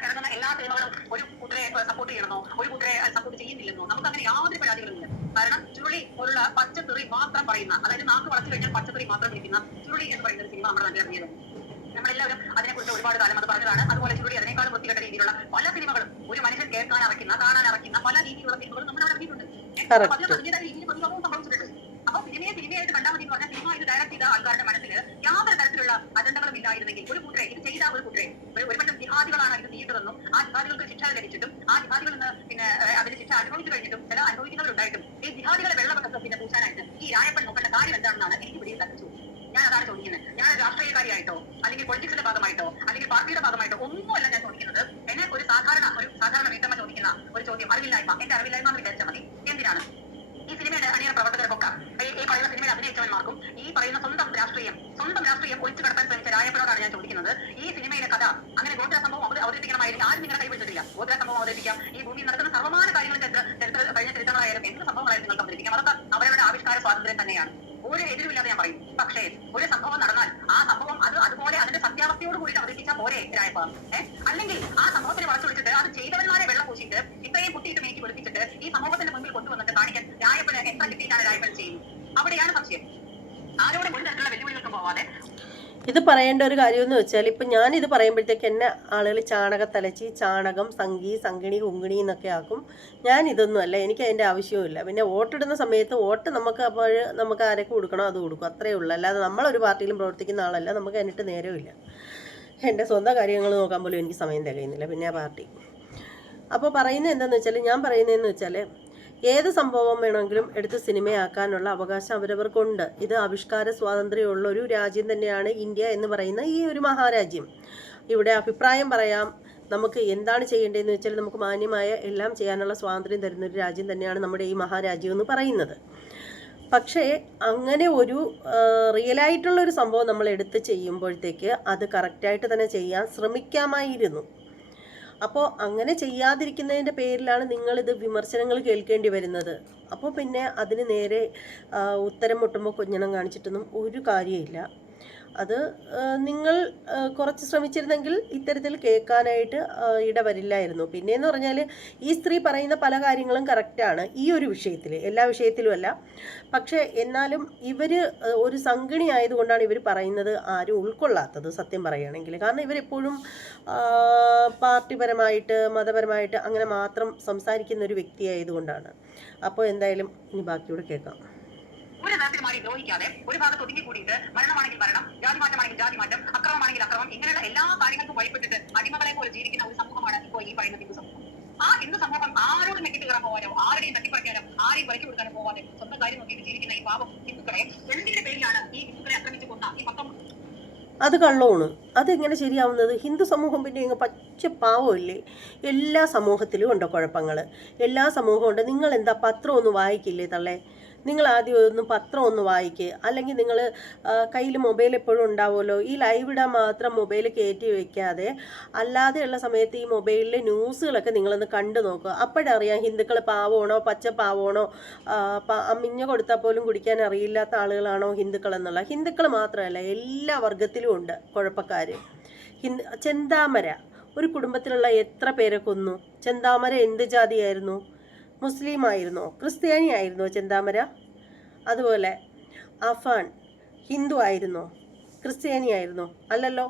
ഇറങ്ങുന്ന എല്ലാ സിനിമകളും ഒരു കുതിരയെ സപ്പോർട്ട് ചെയ്യണമെന്നോ ഒരു കുതിരയെ സപ്പോർട്ട് ചെയ്യുന്നില്ലെന്നോ നമുക്ക് അങ്ങനെ യാതൊരു പരാതികളുമില്ല. കാരണം ചുരുളി പോലുള്ള പച്ചത്തെറി മാത്രം പറയുന്ന അതായത് നാക്ക് വളച്ചു കഴിഞ്ഞാൽ പച്ചത്തെറി മാത്രം വിളിക്കുന്ന ചുരുളി എന്ന് പറയുന്ന ഒരു സിനിമ നമ്മുടെ നാട്ടിൽ ഇറങ്ങിയത്. നമ്മളെല്ലാവരും അതിനെക്കുറിച്ച് ഒരുപാട് കാലം അത് പറഞ്ഞതാണ്. അതുപോലെ ചുരുളി അതിനേക്കാളും വൃത്തികെട്ട രീതിയിലുള്ള പല സിനിമകളും ഒരു മനുഷ്യൻ കേൾക്കാൻ അറക്കുന്ന കാണാൻ അറക്കുന്ന പല രീതിയിലുള്ള സിനിമകൾ നമ്മൾ ഇറങ്ങിയിട്ടുണ്ട്. അതിന് അതിന്റേതായ രീതിയിൽ സംഭവിച്ചിട്ടുണ്ട് അപ്പൊ സിനിമയെ സിനിമയായിട്ട് കണ്ടാൽ മതി എന്ന് പറഞ്ഞാൽ സിനിമ ഇത് ഡയറക്ട് ചെയ്ത ആൾക്കാരുടെ മനസ്സിൽ യാതൊരു തരത്തിലുള്ള അജണ്ടകളും ഇല്ലായിരുന്നെങ്കിൽ ഒരു കൂട്ടരെ ഇത് ചെയ്ത ഒരു കൂട്ടരെ ഒരു ഒരുപറ്റം ജിഹാദികളാണ് ഇത് നീട്ടതെന്നും ആ ജിഹാദികൾക്ക് ശിക്ഷ ലഭിച്ചിട്ടും ആ ജിഹാദികളിൽ നിന്ന് പിന്നെ അതിന് ശിക്ഷ അനുഭവിച്ചു കഴിഞ്ഞിട്ടും ചില അനുഭവിക്കുന്നവരുണ്ടായിട്ടും ഈ ജിഹാദികളെ വെള്ളമൊക്കെ പിന്നെ പൂശാനായിട്ട് ഈ രായപ്പൻ നോക്കേണ്ട കാര്യം എന്താണെന്നാണ് എനിക്ക് പിടിയിൽ കത്തിച്ചു. ഞാൻ അതാണ് ചോദിക്കുന്നത്. ഞാൻ രാഷ്ട്രീയക്കാരിയായിട്ടോ അല്ലെങ്കിൽ പൊളിറ്റിക്സിന്റെ ഭാഗമായിട്ടോ അല്ലെങ്കിൽ പാർട്ടിയുടെ ഭാഗമായിട്ടോ ഒന്നും അല്ല ഞാൻ ചോദിക്കുന്നത്. എന്നെ ഒരു സാധാരണ ഒരു സാധാരണ വീട്ടമ്മ ചോദിക്കുന്ന ഒരു ചോദ്യം അറിവില്ലായ്മ. എന്റെ അറിവില്ലായ്മ എന്ന് വിചാരിച്ചാൽ മതി എന്തിനാണ് ഈ സിനിമയുടെ അണിയറ പ്രവർത്തകർക്കൊക്കെ ഈ- ഈ പറയുന്ന സിനിമയിൽ അഭിനയിച്ചവന്മാർക്കും ഈ പറയുന്ന സ്വന്തം രാഷ്ട്രീയം സ്വന്തം രാഷ്ട്രീയം ഒളിച്ചു കടത്താൻ ശ്രമിച്ച രായപ്പനോടാണ് ഞാൻ ചോദിക്കുന്നത്. ഈ സിനിമയിലെ കഥ അങ്ങനെ ഗോത്ര സംഭവം അവതരിപ്പിക്കണമായിരുന്നു. ആരും നിങ്ങളെ കൈവിട്ടിട്ടില്ല ഗോത്ര സംഭവം അവതരിപ്പിക്കാം. ഈ ഭൂമിയിൽ നടക്കുന്ന സർവമാന കാര്യങ്ങൾ ചരിത്ര കഴിഞ്ഞ ചരിത്രങ്ങളായാലും എന്ത് സംഭവങ്ങളായാലും നിങ്ങൾക്ക് അവതരിപ്പിക്കാം. അതൊക്കെ അവരവരുടെ ആവിഷ്കാര സ്വാതന്ത്ര്യം തന്നെയാണ്. ഒരു എതിരുമില്ലാതെ ഞാൻ പറയും. പക്ഷേ ഒരു സംഭവം നടന്നാൽ ആ സംഭവം അത് അതുപോലെ അതിന്റെ സത്യാവസ്ഥയോട് കൂടി അവതരിപ്പിച്ചാൽ പോരെ രായപ്പ. അല്ലെങ്കിൽ ആ സംഭവത്തിന് വളച്ചു വിളിച്ചിട്ട് അത് ചെയ്തവന്മാരെ വെള്ളം പൂശിയിട്ട് ഇത്രയും കുട്ടിയിട്ട് മേക്ക് വെളുപ്പിച്ചിട്ട് ഈ സമൂഹത്തിന്റെ മുമ്പിൽ കൊണ്ടുവന്നിട്ട് കാണിക്കാൻ രായപ്പന് എത്ര കിട്ടിയിട്ടാണ് രായപ്പൻ ചെയ്യുന്നത് അവിടെയാണ് പോവാതെ. ഇത് പറയേണ്ട ഒരു കാര്യമെന്ന് വെച്ചാൽ ഇപ്പം ഞാനിത് പറയുമ്പോഴത്തേക്ക് എന്നെ ആളുകൾ ചാണകത്തലച്ചി ചാണകം സംഗി സംഗിണി കുങ്കിണി എന്നൊക്കെ ആക്കും. ഞാൻ ഇതൊന്നും അല്ല എനിക്ക് അതിന്റെ ആവശ്യവുമില്ല. പിന്നെ വോട്ടിടുന്ന സമയത്ത് വോട്ട് നമുക്ക് അപ്പോൾ നമുക്ക് ആരൊക്കെ കൊടുക്കണോ അത് കൊടുക്കും. അത്രയേ ഉള്ളൂ. അല്ലാതെ നമ്മളൊരു പാർട്ടിയിലും പ്രവർത്തിക്കുന്ന ആളല്ല. നമുക്ക് എന്നിട്ട് നേരമില്ല എന്റെ സ്വന്തം കാര്യങ്ങൾ നോക്കാൻ പോലും എനിക്ക് സമയം തികയുന്നില്ല. പിന്നെ ആ പാർട്ടി. അപ്പോൾ പറയുന്നത് എന്താണെന്ന് വെച്ചാൽ ഞാൻ പറയുന്നതെന്ന് വെച്ചാൽ ഏത് സംഭവം വേണമെങ്കിലും എടുത്ത് സിനിമയാക്കാനുള്ള അവകാശം അവരവർക്കുണ്ട്. ഇത് ആവിഷ്കാര സ്വാതന്ത്ര്യമുള്ള ഒരു രാജ്യം തന്നെയാണ് ഇന്ത്യ എന്ന് പറയുന്ന ഈ ഒരു മഹാരാജ്യം. ഇവിടെ അഭിപ്രായം പറയാം. നമുക്ക് എന്താണ് ചെയ്യേണ്ടതെന്ന് വെച്ചാൽ നമുക്ക് മാന്യമായ എല്ലാം ചെയ്യാനുള്ള സ്വാതന്ത്ര്യം തരുന്ന ഒരു രാജ്യം തന്നെയാണ് നമ്മുടെ ഈ മഹാരാജ്യം എന്ന് പറയുന്നത്. പക്ഷേ അങ്ങനെ ഒരു റിയലായിട്ടുള്ള ഒരു സംഭവം നമ്മൾ എടുത്ത് ചെയ്യുമ്പോഴത്തേക്ക് അത് കറക്റ്റായിട്ട് തന്നെ ചെയ്യാൻ ശ്രമിക്കാമായിരുന്നു. അപ്പോൾ അങ്ങനെ ചെയ്യാതിരിക്കുന്നതിന്റെ പേരിലാണ് നിങ്ങളിത് വിമർശനങ്ങൾ കേൾക്കേണ്ടി വരുന്നത്. അപ്പോൾ പിന്നെ അതിന് നേരെ ഉത്തരം മുട്ടുമ്പോൾ കുഞ്ഞണം കാണിച്ചിട്ടൊന്നും ഒരു കാര്യമില്ല അത് നിങ്ങൾ കുറച്ച് ശ്രമിച്ചിരുന്നെങ്കിൽ ഇത്തരത്തിൽ കേൾക്കാനായിട്ട് ഇടവരില്ലായിരുന്നു. പിന്നെയെന്ന് പറഞ്ഞാൽ ഈ സ്ത്രീ പറയുന്ന പല കാര്യങ്ങളും കറക്റ്റാണ് ഈ ഒരു വിഷയത്തിൽ എല്ലാ വിഷയത്തിലുമല്ല പക്ഷേ എന്നാലും ഇവർ ഒരു സംഘിണി ആയതുകൊണ്ടാണ് ഇവർ പറയുന്നത് ആരും ഉൾക്കൊള്ളാത്തത് സത്യം പറയുകയാണെങ്കിൽ. കാരണം ഇവരെപ്പോഴും പാർട്ടിപരമായിട്ട് മതപരമായിട്ട് അങ്ങനെ മാത്രം സംസാരിക്കുന്ന ഒരു വ്യക്തി ആയതുകൊണ്ടാണ്. അപ്പോൾ എന്തായാലും ഇനി ബാക്കിയോട് കേൾക്കാം. ഒരു തരത്തിലുമായി ദ്രോഹിക്കാതെ ഒരു ഭാഗത്ത് ഒതുങ്ങി കൂടിയിട്ട് മരണമാണെങ്കിൽ മരണം ജാതിമാറ്റമാണെങ്കിൽ ജാതിമാറ്റം അക്രമമാണെങ്കിൽ അക്രമം ഇങ്ങനെയുള്ള എല്ലാ കാര്യങ്ങൾക്കും വഴിപ്പെട്ടിട്ട് അടിമകളെ പോലെ ജീവിക്കുന്ന ഒരു സമൂഹമാണ് ഇപ്പോൾ ഈ പറയുന്ന ഹിന്ദു സമൂഹം. ആ ഹിന്ദു സമൂഹം ആരോടും നെറ്റി കയറാൻ പോകാനോ ആരുടെയും തട്ടിപ്പറിക്കാനോ ആരെയും വരയ്ക്ക് കൊടുക്കാനോ പോവാതെ സ്വന്തം കാര്യം നോക്കിയിട്ട് ജീവിക്കുന്ന ഈ പാപം ഹിന്ദുക്കളെ എന്തിന്റെ പേരിലാണ് ഈ ഹിന്ദുക്കളെ ആക്രമിച്ചു കൊന്ന ഈ പത്തൊമ്പത് അത് കള്ളമാണ്. അതെങ്ങനെ ശരിയാവുന്നത്? ഹിന്ദു സമൂഹം പിന്നെ ഇങ്ങ് പച്ച പാവമില്ലേ? എല്ലാ സമൂഹത്തിലും ഉണ്ടോ കുഴപ്പങ്ങൾ എല്ലാ സമൂഹവും ഉണ്ട്. നിങ്ങൾ എന്താ പത്രം ഒന്നും വായിക്കില്ലേ തള്ളേ? നിങ്ങൾ ആദ്യം ഒന്ന് പത്രം ഒന്ന് വായിക്കുക അല്ലെങ്കിൽ നിങ്ങൾ കയ്യിൽ മൊബൈൽ എപ്പോഴും ഉണ്ടാവുമല്ലോ. ഈ ലൈവ് ഇടാൻ മാത്രം മൊബൈൽ കയറ്റി വെക്കാതെ അല്ലാതെയുള്ള സമയത്ത് ഈ മൊബൈലിലെ ന്യൂസുകളൊക്കെ നിങ്ങളൊന്ന് കണ്ടു നോക്കുക. അപ്പോഴറിയാം ഹിന്ദുക്കൾ പാവമാണോ പച്ച പാവമാണോ മിഞ്ഞ കൊടുത്താൽ പോലും കുടിക്കാൻ അറിയില്ലാത്ത ആളുകളാണോ ഹിന്ദുക്കൾ എന്നുള്ള. ഹിന്ദുക്കൾ മാത്രമല്ല എല്ലാ വർഗത്തിലും ഉണ്ട് കുഴപ്പക്കാർ ചെന്താമര. ഒരു കുടുംബത്തിലുള്ള എത്ര പേരെ കൊന്നു? ചെന്താമര എന്ത് ജാതിയായിരുന്നു? മുസ്ലിം ആയിരുന്നോ ക്രിസ്ത്യാനി ആയിരുന്നോ ചെന്താമര? അതുപോലെ അഫാൻ ഹിന്ദു ആയിരുന്നോ? ക്രിസ്ത്യാനി ആയിരുന്നോ അല്ലല്ലോ.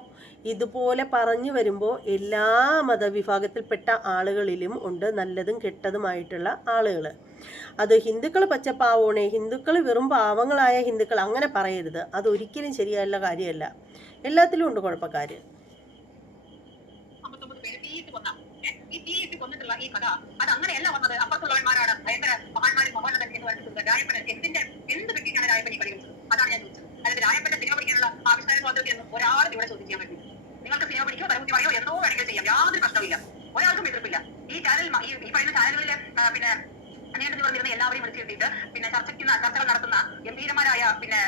ഇതുപോലെ പറഞ്ഞു വരുമ്പോൾ എല്ലാ മതവിഭാഗത്തിൽപ്പെട്ട ആളുകളിലും ഉണ്ട് നല്ലതും കെട്ടതുമായിട്ടുള്ള ആളുകൾ അത് ഹിന്ദുക്കൾ പച്ചപ്പാവോണേ ഹിന്ദുക്കൾ വെറും പാവങ്ങളായ ഹിന്ദുക്കൾ അങ്ങനെ പറയരുത്. അതൊരിക്കലും ശരിയല്ല കാര്യമല്ല. എല്ലാത്തിലും ഉണ്ട് കുഴപ്പക്കാർ അമ്പത്തൊമ്പത് പേര് തീയിട്ട് കൊന്ന ഏ, ഈ തീയിട്ട് കൊന്നിട്ടുള്ള ഈ കഥ. അത് അങ്ങനെയല്ല വന്നത്. അപ്പുറത്തുള്ളവന്മാരാണ് ഭയങ്കര മഹാന്മാരും മഹാനതൻ എന്ന് പറഞ്ഞിട്ടുണ്ട് രായപ്പന് എന്തിന്റെ എന്ത് കിട്ടിയാണ് രായപ്പൻ ഈ അതാണ് ഞാൻ ചോദിച്ചത്. അതായത് രായപ്പന്റെ സിനിമ പിടിക്കാനുള്ള ആവിഷ്കാര സ്വാതന്ത്ര്യം ഒരാളും ഇവിടെ ചോദിക്കാൻ വേണ്ടി. നിങ്ങൾക്ക് സിനിമ പിടിക്കോ തലമുത്തി പറയോ എന്തോ വേണമെങ്കിലും ചെയ്യാം. യാതൊരു പ്രശ്നമില്ല ഒരാൾക്കും എതിർപ്പില്ല. ഈ ചാനൽ ഈ പറയുന്ന ചാനലുകളിൽ പിന്നെ അനിയന്ത്രി പറഞ്ഞിരുന്ന എല്ലാവരെയും വിളിച്ചു പിന്നെ ചർച്ചയ്ക്കുന്ന ചർച്ചകൾ നടത്തുന്ന ഗംഭീരമാരായ പിന്നെ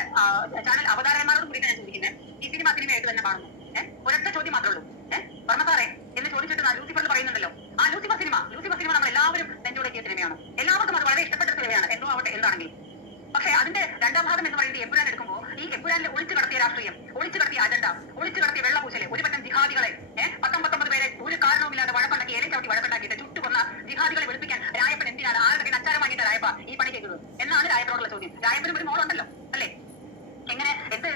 ചാനൽ അവതാരന്മാരോട് കൂടി ഞാൻ ചോദിക്കുന്നത്. ഈ സിനിമ സിനിമയായിട്ട് തന്നെ കാണുന്നു ഏഹ് ഒരൊറ്റ ചോദ്യം മാത്രമേ ഉള്ളൂ. ഏഹ് പറഞ്ഞ സാറേ എന്ന് ചോദിച്ചിട്ട് ലൂസിഫറിൽ പറയുന്നുണ്ടല്ലോ. ലൂസിഫർ സിനിമ ലൂസിഫർ സിനിമ നമ്മൾ എല്ലാവരും നെഞ്ചോടക്കിയ സിനിമയാണ്. എല്ലാവർക്കും അത് വളരെ ഇഷ്ടപ്പെട്ട സിനിമയാണ് എന്തോ ആവട്ടെ എന്താണെങ്കിലും. പക്ഷേ അതിന്റെ രണ്ടാം ഭാഗം എന്ന് പറയുന്നത് എമ്പുരാൻ എടുക്കുമ്പോൾ ഈ എമ്പുരാനിൽ ഒളിച്ചു കടത്തിയ രാഷ്ട്രീയം ഒളിച്ചു കടത്തിയ അജണ്ട ഒളിച്ചു കടത്തിയ വെള്ളപൂശലെ ഒരു പറ്റം ജിഹാദികളെ ഏഹ് പത്തൊമ്പത്തൊമ്പത് പേരെ ഒരു കാരണവുമില്ലാതെ വഴക്കുണ്ടാക്കി ഏലം ചവിട്ടി വഴക്കുണ്ടാക്കിയിട്ട് ചുട്ടുകൊന്ന ജിഹാദികളെ വെളുപ്പിക്കാൻ രായപ്പൻ എന്തിനാണ് ആരുടെ കയ്യിൽ അച്ചാരം വാങ്ങിയിട്ട് രായപ്പ ഈ പണി ചെയ്തത്? എന്നാണ് രായപ്പനോടുള്ള ചോദ്യം. രായപ്പനും ഒരു മോളുണ്ടല്ലോ അല്ലേ? എങ്ങനെ എന്ത്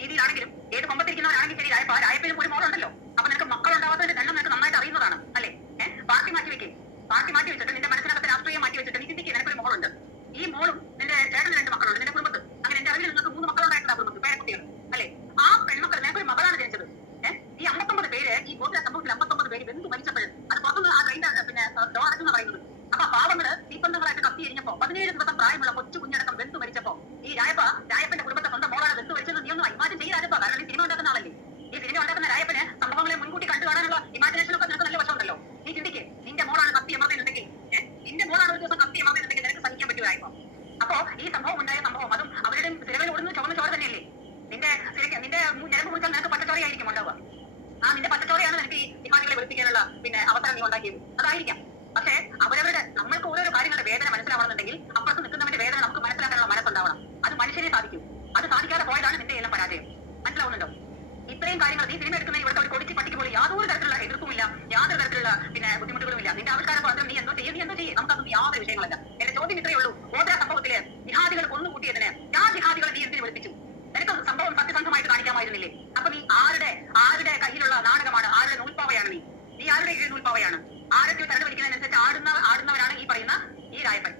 രീതിയിലാണെങ്കിലും ഏത് കൊമ്പത്തിരിക്കുന്നവരാണെങ്കിൽ ശരി രായപ്പ രായപ്പനും ഒരു മോളുണ്ടല്ലോ. അപ്പൊ നിനക്ക് മക്കളുണ്ടാവാത്തതിന്റെ ദണ്ണം നിനക്ക് നന്നായിട്ട് അറിയുന്നതാണ് അല്ലേ? ഏഹ് പാർട്ടി മാറ്റി വെക്കേ. പാർട്ടി മാറ്റി വെച്ചിട്ട് നിന്റെ മനസ്സിനകത്ത് രാഷ്ട്രീയം മാറ്റി വെച്ചിട്ട് നീ ചിന്തിക്കുക നിനക്കൊരു മോളുണ്ട്. ഈ മോളും നിന്റെ ചേട്ടന് രണ്ട് മക്കളുണ്ട് നിന്റെ കുടുംബത്ത്. അങ്ങനെ എന്റെ അറിവിൽ നിങ്ങൾക്ക് മൂന്ന് മക്കളുണ്ടായിട്ടുണ്ട് ആ കുടുംബത്തിൽ പേരക്കുട്ടികൾ അല്ലേ? ആ പെൺമക്കൾ നിനക്കൊരു മകളാണ് ജനിച്ചത്. ഏഹ് ഈ അമ്പത്തൊമ്പത് പേര് ഈ ഗോപിക സംഭവത്തിൽ അമ്പത്തൊമ്പത് പേര് വെന്തു മരിച്ചപ്പോൾ അത് പുറത്തുനിന്ന് ആ ട്രെയിന്റെ പിന്നെ ഡോ അടച്ചെന്ന് പറയുന്നത് അപ്പൊ ആ പാവങ്ങൾ തീപ്പന്തങ്ങളായിട്ട് കത്തി എരിഞ്ഞപ്പോ പതിനേഴ് ദിവസം പ്രായമുള്ള കൊച്ചു കുഞ്ഞടക്കം വെന്തു മരിച്ചപ്പോ ഈ രായപ്പ രായപ്പന്റെ കുടുംബത്തെ സ്വന്തം മോളാണ് വെന്തു മരിച്ചത് നീ ഒന്ന് ഇമാജിൻ ചെയ്ത് രാജപ്പ കാരണം ഈ സിനിമ ഉണ്ടാക്കുന്ന ആളല്ലേ ഈ സിനിമ ഉണ്ടാക്കുന്ന രായപ്പന് സംഭവങ്ങളെ മുൻകൂട്ടി കണ്ടു കാണാനുള്ള ഇമാജിനേഷൻ ഒക്കെ നിനക്ക് നല്ല വശമുണ്ടല്ലോ നീ ചിന്തിക്ക് നിന്റെ മോളാണ് കത്തി അമർന്നുണ്ടെങ്കിൽ നിന്റെ മോളാണ് ഒരു ദിവസം കത്തി അമർന്നുണ്ടെങ്കിൽ നിനക്ക് സഹിക്കാൻ പറ്റുമായിരുന്നു അപ്പോ ഈ സംഭവം ഉണ്ടായ സംഭവം അതും അവരുടെ സിനിമയിൽ ഓടുന്നത് ചുവന്ന ചോര തന്നെയല്ലേ നിന്റെ സിനിമ- നിന്റെ മു- ഞരമ്പ് മുറിച്ചാൽ നിനക്ക് പച്ചച്ചോറയായിരിക്കും ഉണ്ടാവുക ആ നിന്റെ പച്ചച്ചോറയാണ് നിനക്ക് ഈ ജിഹാദികളെ വെളുപ്പിക്കാനുള്ള പിന്നെ അവസരം നീ ഉണ്ടാക്കിയത് അതായിരിക്കാം പക്ഷേ അവരവരുടെ നമ്മൾക്ക് ഓരോരോ കാര്യങ്ങളുടെ വേദന മനസ്സിലാവണമെന്നുണ്ടെങ്കിൽ അപ്പുറത്ത് നിൽക്കുന്നവന്റെ വേദന നമുക്ക് മനസ്സിലാക്കാനുള്ള മനസ്സുണ്ടാവണം അത് മനുഷ്യനെ സാധിക്കും അത് സാധിക്കാതെ പോയതാണ് നിന്റെ എല്ലാം പരാജയം മനസ്സിലാവുന്നുണ്ടോ ഇത്രയും കാര്യങ്ങൾ നീ സിനിമ എടുക്കുന്ന ഇവിടുത്തെ ഒരു കൊടിച്ച് പട്ടിക്ക് പോലും യാതൊരു തരത്തിലുള്ള എതിർപ്പുമില്ല യാതൊരു തരത്തിലുള്ള പിന്നെ ബുദ്ധിമുട്ടുകളും ഇല്ല നിന്റെ ആൾക്കാരെ മാത്രം നീ എന്തോ ചെയ്യും നീ എന്തോ ചെയ്യും. നമുക്കതൊന്നും യാതൊരു വിഷയങ്ങളല്ല. എന്റെ ചോദ്യം ഇത്രയേ ഉള്ളൂ. ഓരോ സംഭവത്തിൽ ജിഹാദികൾ കൊന്നുകൂട്ടിയതിന് ആ ജിഹാദികളെ നീ എന്തിനു വിളിപ്പിച്ചു? നിനക്ക് സംഭവം സത്യസന്ധമായിട്ട് കാണിക്കാമായിരുന്നില്ലേ? അപ്പൊ നീ ആരുടെ ആരുടെ കയ്യിലുള്ള നാടകമാണ്? ആരുടെ നൂൽപ്പാവയാണ് നീ? നീ ആരുടെ കീഴിൽ നൂൽപ്പാവയാണ്? ആരൊക്കെ തെരഞ്ഞു വിളിക്കുന്നതിനനുസരിച്ച് ആടുന്ന ആടുന്നവരാണ് ഈ പറയുന്ന ഈ രായപ്പൻ.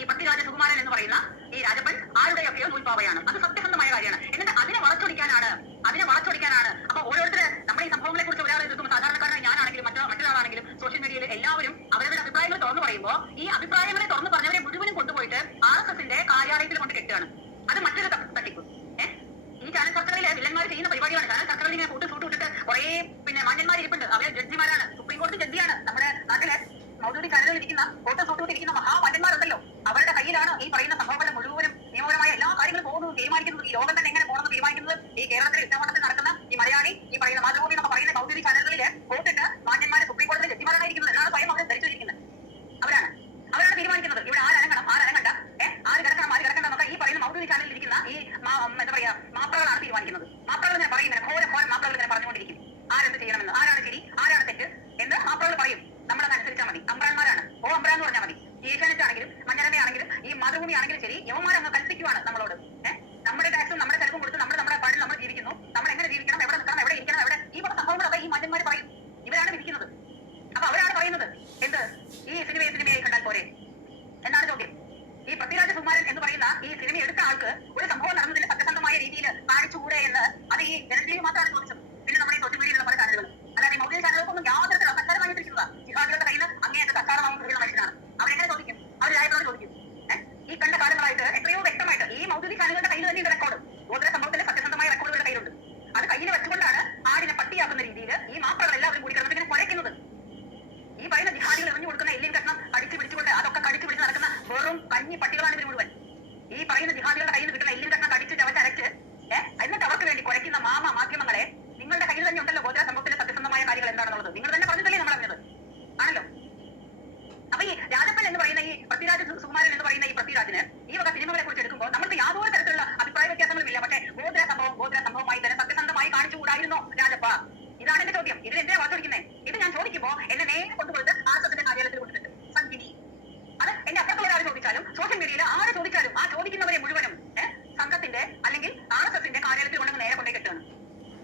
ഈ പട്ടിരാജ സുകുമാരൻ എന്ന് പറയുന്ന ഈ രാജപ്പൻ ആരുടെയൊക്കെയോ നൂൽപ്പാവയാണ് അത് സത്യസന്ധമായ കാര്യമാണ്. എന്നിട്ട് അതിനെ വളച്ചൊടിക്കാനാണ് അതിനെ വളച്ചൊടിക്കാനാണ്. അപ്പൊ ഓരോരുത്തര് നമ്മുടെ ഈ സംഭവങ്ങളെ കുറിച്ച് ഒരാളെ എതിർക്കും സാധാരണക്കാരനായ ഞാനാണെങ്കിലും മറ്റോ മറ്റൊരാളാണെങ്കിലും സോഷ്യൽ മീഡിയയിൽ എല്ലാവരും അവരുടെ അഭിപ്രായങ്ങൾ തുറന്നു പറയുമ്പോൾ ഈ അഭിപ്രായങ്ങളെ തുറന്നു പറഞ്ഞവരെ മുഴുവനും കൊണ്ടുപോയിട്ട് ആർ എസ് എസിന്റെ കാര്യാലയത്തിൽ കൊണ്ട് കെട്ടുകയാണ്. അത് മറ്റൊരു തട്ടി- തട്ടിപ്പ്. ഏഹ് ഈ ചാനൽ സർക്കാരിലെ വില്ലന്മാർ ചെയ്യുന്ന പരിപാടിയാണ് ചാനൽ സർക്കാരിൽ ഇങ്ങനെ കൂട്ട് സൂട്ട് ഇട്ടിട്ട് കുറെ പിന്നെ മാന്യന്മാർ ഇരിപ്പുണ്ട്. അവരെ ജഡ്ജിമാരാണ് സുപ്രീം കോടതി ജഡ്ജിയാണ് നമ്മുടെ നാട്ടിലെ മൗദൂരി ചാനലിൽ ഇരിക്കുന്ന ഫോട്ടോ സൂട്ട് മഹാമാന്യന്മാരുണ്ടല്ലോ അവരുടെ കയ്യിലാണ് ഈ പറയുന്ന സംഭവങ്ങളുടെ മുഴുവനും നിയമപരമായ എല്ലാ കാര്യങ്ങളും പോകുന്നത് തീരുമാനിക്കുന്നത് ഈ ലോകം തന്നെ എങ്ങനെ പോകണമെന്ന് തീരുമാനിക്കുന്നത് ഈ കേരളത്തിൽ ഇഷ്ടമണത്തിൽ നടക്കുന്ന ഈ മലയാളി ഈ പറയുന്ന മാതൃഭൂമി എന്നൊക്കെ പറയുന്ന മൗദൂദി ചാനലുകളിൽ കോട്ടിട്ട് മാന്യന്മാരെ സുപ്രീം കോടതി ജഡ്ജിമാരാണ് ഇരിക്കുന്നത് എന്നാണ് സ്വയം അവർ ധരിച്ചിരിക്കുന്നത് അവരാണ് അവരാണ് തീരുമാനിക്കുന്നത് ഇവിടെ ആരനങ്ങണം ആരനങ്ങണ്ട ഏഹ് ആര് കിടക്കണം ആര് കിടക്കണം എന്നൊക്കെ ഈ പറയുന്ന മൗദൂദി ചാനലിൽ ഇരിക്കുന്ന ഈ മാ- ഉം, എന്താ പറയാ മാപ്പിളകളാണ് തീരുമാനിക്കുന്നത് മാപ്പിളകൾ ഇങ്ങനെ പറയുന്നത് ഘോര ഘോര മാപ്പിളകൾ ഇങ്ങനെ പറഞ്ഞുകൊണ്ടിരിക്കും. ആരെന്ത് ചെയ്യണമെന്ന്. ആരാണ് ശരി? ആരാണ് തെറ്റ്? എന്ന് മാപ്പിളകൾ പറയും. നമ്മളത് അനുസരിച്ചാൽ മതി. അമ്പ്രാന്മാരാണ് ഓ അമ്പ്ര എന്ന് പറഞ്ഞാൽ മതി. ഏഷ്യാനെറ്റ് ആണെങ്കിലും ഈ മാതൃഭൂമി ആണെങ്കിലും ശരി യവന്മാരങ്ങ് കൽപ്പിക്കുവാണ് നമ്മളോട്. ഏഹ് നമ്മുടെ ടാക്സും നമ്മുടെ ചെലവും കൊടുത്ത് നമ്മൾ നമ്മുടെ പാടിൽ നമ്മൾ ജീവിക്കുന്നു നമ്മൾ എങ്ങനെ ജീവിക്കണം എവിടെ നിൽക്കണം എവിടെ ഇരിക്കണം എവിടെ ഈ പറഞ്ഞ സംഭവങ്ങളൊക്കെ ഈ മഞ്ഞന്മാർ പറയും ഇവരാണ് വിധിക്കുന്നത് അപ്പൊ അവരാണ് പറയുന്നത് എന്ത് ഈ സിനിമയെ സിനിമയായി കണ്ടാൽ പോരെ എന്നാണ് ചോദ്യം ഈ പൃഥ്വിരാജ കുമാരൻ എന്ന് പറയുന്ന ഈ സിനിമ എടുത്ത ആൾക്ക് ഒരു സംഭവം നടന്നതിന് സത്യസന്ധമായ രീതിയിൽ കാണിച്ചുകൂടെ എന്ന് അത് ഈ ജനജീവി മാത്രമാണ് ചോദിച്ചത് പിന്നെ നമ്മുടെ ഈ സോഷ്യൽ മീഡിയയിലുള്ള പല ചാനലുകളും അല്ലാതെ ഈ മൗലിക ചാനലുകൾക്കൊന്നും യാതൊരു തരത്തിലുള്ള സച്ചാരമായിട്ടിരിക്കുന്നതാ ജിഹാദികളുടെ കയ്യിൽ നിന്ന് അങ്ങേയത്തെ സച്ചാരമാകുന്ന ഒരു മനുഷ്യനാണ് അവരെങ്ങനെ ചോദിക്കും അവർ രായത്തോട് ചോദിക്കും ഏഹ്? ഈ കണ്ട കാലങ്ങളായിട്ട് എത്രയോ വ്യക്തമായിട്ട് ഈ മൗദ്യോഗിക ചാനലുകളുടെ കയ്യിൽ തന്നെയുണ്ട് റെക്കോർഡ് ഗോത്ര സംഭവത്തിന്റെ സത്യസന്ധമായ റെക്കോർഡുകളുടെ കയ്യിലുണ്ട് അത് കയ്യിൽ വെച്ചുകൊണ്ടാണ് ആടിനെ പട്ടിയാക്കുന്ന രീതിയിൽ ഈ മാപ്പിളകൾ എല്ലാവരും കൂടി കിടന്നിട്ട് ഇങ്ങനെ കുഴയ്ക്കുന്നത് ഈ പറയുന്ന ജിഹാദികൾ എറിഞ്ഞു കൊടുക്കുന്ന എല്ലിൻ കഷ്ണം കടിച്ചു പിടിച്ചുകൊണ്ട് അതൊക്കെ കടിച്ചു പിടിച്ച് നടക്കുന്ന വെറും കഞ്ഞി പട്ടികളാണ് ഇവർ മുഴുവൻ ഈ പറയുന്ന ജിഹാദികളുടെ കയ്യിൽ നിന്ന് കിട്ടുന്ന എല്ലും കഷ്ണം കടിച്ച് ചവച്ചരച്ച് ഏഹ് എന്നിട്ട് അവർക്ക് വേണ്ടി കുഴയ്ക്കുന്ന മാമ മാധ്യമങ്ങളെ നിങ്ങളുടെ കയ്യിൽ തന്നെ ഉണ്ടല്ലോ ഗോത്ര സംഭവത്തിന്റെ സത്യസന്ധമായ കാര്യങ്ങൾ എന്താണെന്നുള്ളത് നിങ്ങൾ തന്നെ പറഞ്ഞിട്ടല്ലേ നമ്മൾ അറിഞ്ഞത് ആണല്ലോ അപ്പൊ ഈ രാജപ്പൻ എന്ന് പറയുന്ന ഈ പൃഥ്വിരാജ് സു- സുകുമാരൻ എന്ന് പറയുന്ന ഈ പൃഥ്വിരാജിന് ഈ വക സിനിമകളെ കുറിച്ച് എടുക്കുമ്പോൾ നമ്മൾക്ക് യാതൊരു തരത്തിലുള്ള അഭിപ്രായ വ്യത്യാസങ്ങളുമില്ല പക്ഷേ ഗോത്ര സംഭവം ഗോത്ര സംഭവമായി തന്നെ സത്യസന്ധമായി കാണിച്ചുകൂടായിരുന്നോ രാജപ്പ ഇതാണ് എന്റെ ചോദ്യം ഇതിൽ എന്തിനാ വാദിക്കുന്നത് ഇത് ഞാൻ ചോദിക്കുമ്പോൾ എന്നെ നേരെ കൊണ്ടുപോയിട്ട് ആസത്തിന്റെ കാര്യാലയത്തിൽ കൊണ്ടിട്ടുണ്ട് സംഗിനി അത് എന്റെ അപ്പുറത്തുള്ള ആര് ചോദിച്ചാലും സോഷ്യൽ മീഡിയയിൽ ആര് ചോദിച്ചാലും ആ ചോദിക്കുന്നവരെ മുഴുവനും ഏഹ്, സംഘത്തിന്റെ അല്ലെങ്കിൽ ആർ എസ് എസിന്റെ കാര്യാലയത്തിൽ കൊണ്ടുവന്ന് നേരെ കൊണ്ടേ കെട്ടുകയാണ്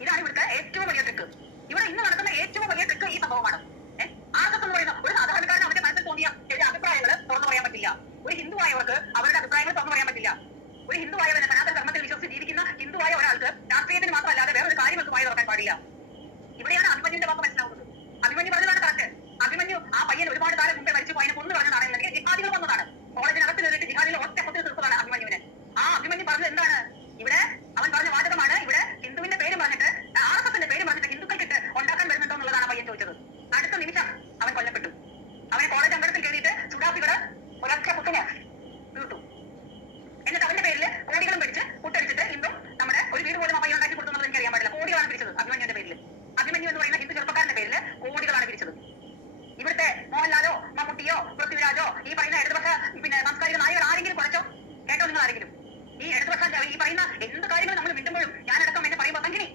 ഇതാണ് ഇവിടുത്തെ ഏറ്റവും വലിയ ട്രിക്ക് ഇവിടെ ഇന്ന് നടക്കുന്ന ഏറ്റവും വലിയ ട്രിക്ക് ഈ സംഭവമാണ് ആർ എസ് എസ് എന്ന് പറയുന്ന ഒരു സാധാരണക്കാരൻ അവരുടെ മനസ്സിൽ തോന്നിയ ചില അഭിപ്രായങ്ങൾ തുറന്നു പറയാൻ പറ്റില്ല ഒരു ഹിന്ദുവായവർക്ക് അവരുടെ അഭിപ്രായങ്ങൾ തുറന്നു പറയാൻ പറ്റില്ല ഒരു ഹിന്ദുവായവന് സനാതന ധർമ്മത്തിൽ വിശ്വസിച്ച് ജീവിക്കുന്ന ഹിന്ദുവായ ഒരാൾക്ക് രാഷ്ട്രീയത്തിന് മാത്രമല്ലാതെ വേറൊരു കാര്യങ്ങൾക്ക് വായി തുറക്കാൻ പാടില്ല ഇവിടെയാണ് അഭിമന്യുന്റെ വാക്ക് മനസ്സിലാവുന്നത് അഭിമന്യു പറഞ്ഞതാണ് കറക്റ്റ് അഭിമന്യു ആ പയ്യൻ ഒരുപാട് കാലം മുമ്പേ മരിച്ചു പോയതിനെ കൊന്നു പറഞ്ഞതാണ് എന്നുണ്ടെങ്കിൽ ജിഹാദികൾ വന്നതാണ് കോളേജിനകത്ത് കയറിയിട്ട് ജിഹാദികൾ ഒറ്റ കുത്തിൽ തീർത്തതാണ് അഭിമന്യുവിനെ ആ അഭിമന്യു പറഞ്ഞത് എന്താണ് ഇവിടെ അവൻ പറഞ്ഞ വാചകമാണ് ഇവിടെ ഹിന്ദുവിന്റെ പേര് പറഞ്ഞിട്ട് ആർ എസ് എസിന്റെ പേര് പറഞ്ഞിട്ട് ഹിന്ദുക്കൾക്കിട്ട് ഉണ്ടാക്കാൻ വരുന്നുണ്ടോ എന്നുള്ളതാണ് ആ പയ്യൻ ചോദിച്ചത് അടുത്ത നിമിഷം അവൻ കൊല്ലപ്പെട്ടു അവനെ കോളേജ് അമ്പലത്തിൽ കയറിയിട്ട് ചുടാപ്പികൾ ഒരൊറ്റ കുത്തിന് തീർത്തു എന്നിട്ട് അവന്റെ പേരിൽ കോടികളും പിടിച്ച് കുട്ടടിച്ചിട്ട് ഇന്നും നമ്മുടെ ഒരു വീട് പോലും ആ പയ്യൻ ഉണ്ടാക്കി കൊടുക്കുന്നത് എനിക്ക് അറിയാൻ പാടില്ല കോടികളാണ് പിടിച്ചത് അഭിമന്യുവിന്റെ പേരിൽ അഭിമന്യു എന്ന് പറയുന്ന ഹിന്ദു ചെറുപ്പക്കാരന്റെ പേരിൽ കോടികളാണ് പിടിച്ചത് ഇവിടുത്തെ മോഹൻലാലോ മമ്മൂട്ടിയോ പൃഥ്വിരാജോ ഈ പറയുന്ന ഇടതുപക്ഷ പിന്നെ സാംസ്കാരിക നായകർ ആരെങ്കിലും കുറച്ചോ കേട്ടോ നിങ്ങൾ ആരെങ്കിലും ഈ ഇടതുപക്ഷ ഈ പറയുന്ന എന്ത് കാര്യങ്ങൾ നമ്മൾ വിട്ടുമ്പോഴും ഞാനടക്കം എന്നെ പറയുമ്പോ സംഗിനി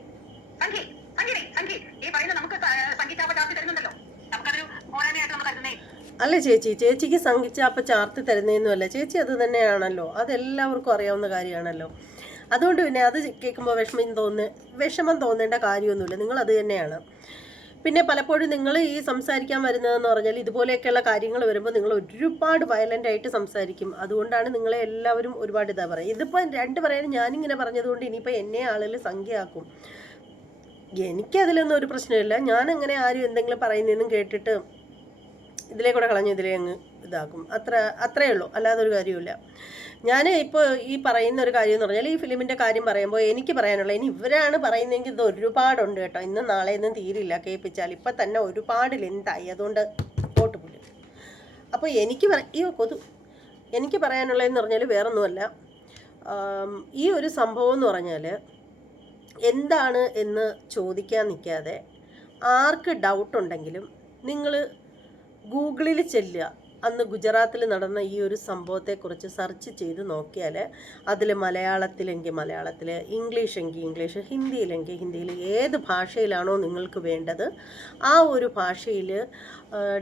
സംഘി സംഗിനി സംഘി ഈ പറയുന്ന നമുക്ക് സംഗീതാപ ചാർത്തി തരുന്നുണ്ടല്ലോ നമുക്കതൊരു പോരായ്മയായിട്ട് നമ്മൾ കരുതുന്നേ അല്ല ചേച്ചി ചേച്ചിക്ക് സംഘിച്ച അപ്പം ചാർത്തി തരുന്നതൊന്നുമല്ല ചേച്ചി അത് തന്നെയാണല്ലോ. അതെല്ലാവർക്കും അറിയാവുന്ന കാര്യമാണല്ലോ. അതുകൊണ്ട് പിന്നെ അത് കേൾക്കുമ്പോൾ വിഷമം തോന്നുന്ന വിഷമം തോന്നേണ്ട കാര്യമൊന്നുമില്ല. നിങ്ങൾ അത് തന്നെയാണ്. പിന്നെ പലപ്പോഴും നിങ്ങൾ ഈ സംസാരിക്കാൻ വരുന്നതെന്ന് പറഞ്ഞാൽ ഇതുപോലെയൊക്കെയുള്ള കാര്യങ്ങൾ വരുമ്പോൾ നിങ്ങൾ ഒരുപാട് വയലന്റ് ആയിട്ട് സംസാരിക്കും. അതുകൊണ്ടാണ് നിങ്ങളെ എല്ലാവരും ഒരുപാട് ഇതാ പറയുക. ഇതിപ്പോൾ രണ്ട് പറയാനും ഞാനിങ്ങനെ പറഞ്ഞതുകൊണ്ട് ഇനിയിപ്പോൾ എന്നെ ആളുകൾ സംഖ്യയാക്കും. എനിക്കതിലൊന്നും ഒരു പ്രശ്നമില്ല. ഞാൻ ആരും എന്തെങ്കിലും പറയുന്നതെന്നും കേട്ടിട്ട് ഇതിലേ കൂടെ കളഞ്ഞ് ഇതിലേ അങ്ങ് ഇതാക്കും. അത്ര അത്രയേ ഉള്ളൂ. അല്ലാതെ ഒരു കാര്യമില്ല ഞാൻ ഇപ്പോൾ ഈ പറയുന്ന ഒരു കാര്യം എന്ന് പറഞ്ഞാൽ ഈ ഫിലിമിന്റെ കാര്യം പറയുമ്പോൾ എനിക്ക് പറയാനുള്ള ഇനി ഇവരാണ് പറയുന്നതെങ്കിൽ ഇത് ഒരുപാടുണ്ട് കേട്ടോ. ഇന്ന് നാളെ ഒന്നും തീരില്ല കേൾപ്പിച്ചാൽ ഇപ്പം തന്നെ ഒരുപാട് ലെന്തായി അതുകൊണ്ട് പോട്ട് പുല്ല്. അപ്പോൾ എനിക്ക് പറ അയ്യോ കൊതു. എനിക്ക് പറയാനുള്ളതെന്ന് പറഞ്ഞാൽ വേറൊന്നുമല്ല. ഈ ഒരു സംഭവം എന്ന് പറഞ്ഞാൽ എന്താണ് എന്ന് ചോദിക്കാൻ നിൽക്കാതെ ആർക്ക് ഡൗട്ട് ഉണ്ടെങ്കിലും നിങ്ങൾ ഗൂഗിളിൽ ചെല്ലുക. അന്ന് ഗുജറാത്തിൽ നടന്ന ഈ ഒരു സംഭവത്തെക്കുറിച്ച് സെർച്ച് ചെയ്ത് നോക്കിയാൽ അതിൽ മലയാളത്തിലെങ്കിൽ മലയാളത്തിൽ ഇംഗ്ലീഷ് എങ്കിൽ ഇംഗ്ലീഷ് ഹിന്ദിയിലെങ്കിൽ ഹിന്ദിയിൽ ഏത് ഭാഷയിലാണോ നിങ്ങൾക്ക് വേണ്ടത് ആ ഒരു ഭാഷയിൽ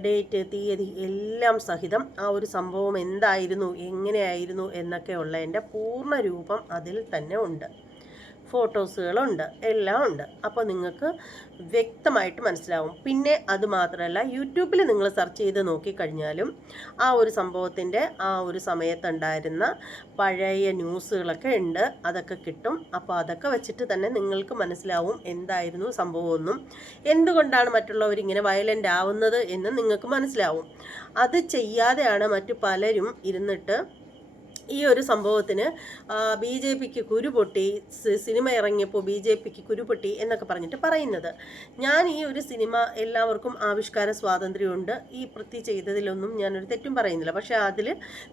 ഡേറ്റ് തീയതി എല്ലാം സഹിതം ആ ഒരു സംഭവം എന്തായിരുന്നു എങ്ങനെയായിരുന്നു എന്നൊക്കെ എന്റെ പൂർണ രൂപം അതിൽ തന്നെ ഉണ്ട്. ഫോട്ടോസുകളുണ്ട് എല്ലാം ഉണ്ട്. അപ്പോൾ നിങ്ങൾക്ക് വ്യക്തമായിട്ട് മനസ്സിലാവും. പിന്നെ അത് മാത്രമല്ല യൂട്യൂബിൽ നിങ്ങൾ സെർച്ച് ചെയ്ത് നോക്കിക്കഴിഞ്ഞാലും ആ ഒരു സംഭവത്തിന്റെ ആ ഒരു സമയത്തുണ്ടായിരുന്ന പഴയ ന്യൂസുകളൊക്കെ ഉണ്ട് അതൊക്കെ കിട്ടും. അപ്പോൾ അതൊക്കെ വെച്ചിട്ട് തന്നെ നിങ്ങൾക്ക് മനസ്സിലാവും എന്തായിരുന്നു സംഭവമെന്നും എന്തുകൊണ്ടാണ് മറ്റുള്ളവർ ഇങ്ങനെ വയലന്റ് ആവുന്നത് എന്ന് നിങ്ങൾക്ക് മനസ്സിലാവും. അത് ചെയ്യാതെയാണ് മറ്റു പലരും ഇരുന്നിട്ട് ഈ ഒരു സംഭവത്തിന് ബി ജെ പിക്ക് കുരുപൊട്ടി സിനിമ ഇറങ്ങിയപ്പോൾ ബി ജെ പിക്ക് കുരുപൊട്ടി എന്നൊക്കെ പറഞ്ഞിട്ട് പറയുന്നത്. ഞാൻ ഈ ഒരു സിനിമ എല്ലാവർക്കും ആവിഷ്കാര സ്വാതന്ത്ര്യമുണ്ട്. ഈ വൃത്തി ചെയ്തതിലൊന്നും ഞാനൊരു തെറ്റും പറയുന്നില്ല. പക്ഷേ അതിൽ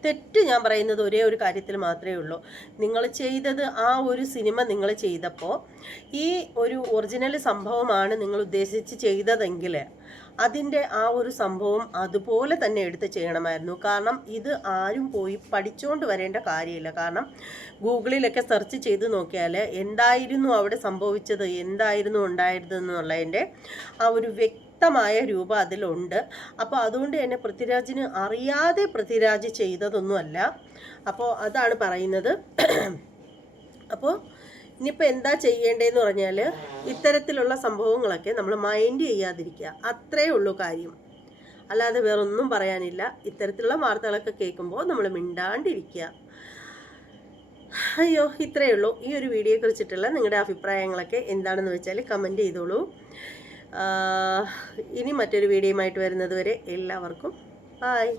തെറ്റ് ഞാൻ പറയുന്നത് ഒരേ ഒരു കാര്യത്തിൽ മാത്രമേ ഉള്ളൂ. നിങ്ങൾ ചെയ്തത് ആ ഒരു സിനിമ നിങ്ങൾ ചെയ്തപ്പോൾ ഈ ഒരു ഒറിജിനൽ സംഭവമാണ് നിങ്ങൾ ഉദ്ദേശിച്ച് ചെയ്തതെങ്കിൽ അതിന്റെ ആ ഒരു സംഭവം അതുപോലെ തന്നെ എടുത്ത് ചെയ്യണമായിരുന്നു. കാരണം ഇത് ആരും പോയി പഠിച്ചുകൊണ്ട് വരേണ്ട കാര്യമില്ല. കാരണം ഗൂഗിളിലൊക്കെ സെർച്ച് ചെയ്ത് നോക്കിയാൽ എന്തായിരുന്നു അവിടെ സംഭവിച്ചത് എന്തായിരുന്നു ഉണ്ടായിരുന്നതെന്നുള്ളതിന്റെ ആ ഒരു വ്യക്തമായ രൂപം അതിലുണ്ട്. അപ്പോൾ അതുകൊണ്ട് തന്നെ പൃഥ്വിരാജിന് അറിയാതെ പൃഥ്വിരാജ് ചെയ്തതൊന്നുമല്ല. അപ്പോൾ അതാണ് പറയുന്നത്. അപ്പോൾ ഇനിയിപ്പോൾ എന്താ ചെയ്യേണ്ടതെന്ന് പറഞ്ഞാൽ ഇത്തരത്തിലുള്ള സംഭവങ്ങളൊക്കെ നമ്മൾ മൈൻഡ് ചെയ്യാതിരിക്കുക. അത്രേ ഉള്ളൂ കാര്യം. അല്ലാതെ വേറൊന്നും പറയാനില്ല. ഇത്തരത്തിലുള്ള വാർത്തകളൊക്കെ കേൾക്കുമ്പോൾ നമ്മൾ മിണ്ടാണ്ടിരിക്കുക. അയ്യോ ഇത്രയേ ഉള്ളൂ. ഈ ഒരു വീഡിയോയെ കുറിച്ചിട്ടുള്ള നിങ്ങളുടെ അഭിപ്രായങ്ങളൊക്കെ എന്താണെന്ന് വെച്ചാൽ കമന്റ് ചെയ്തോളൂ. ഇനി മറ്റൊരു വീഡിയോയുമായിട്ട് വരുന്നത് വരെ എല്ലാവർക്കും ബായ്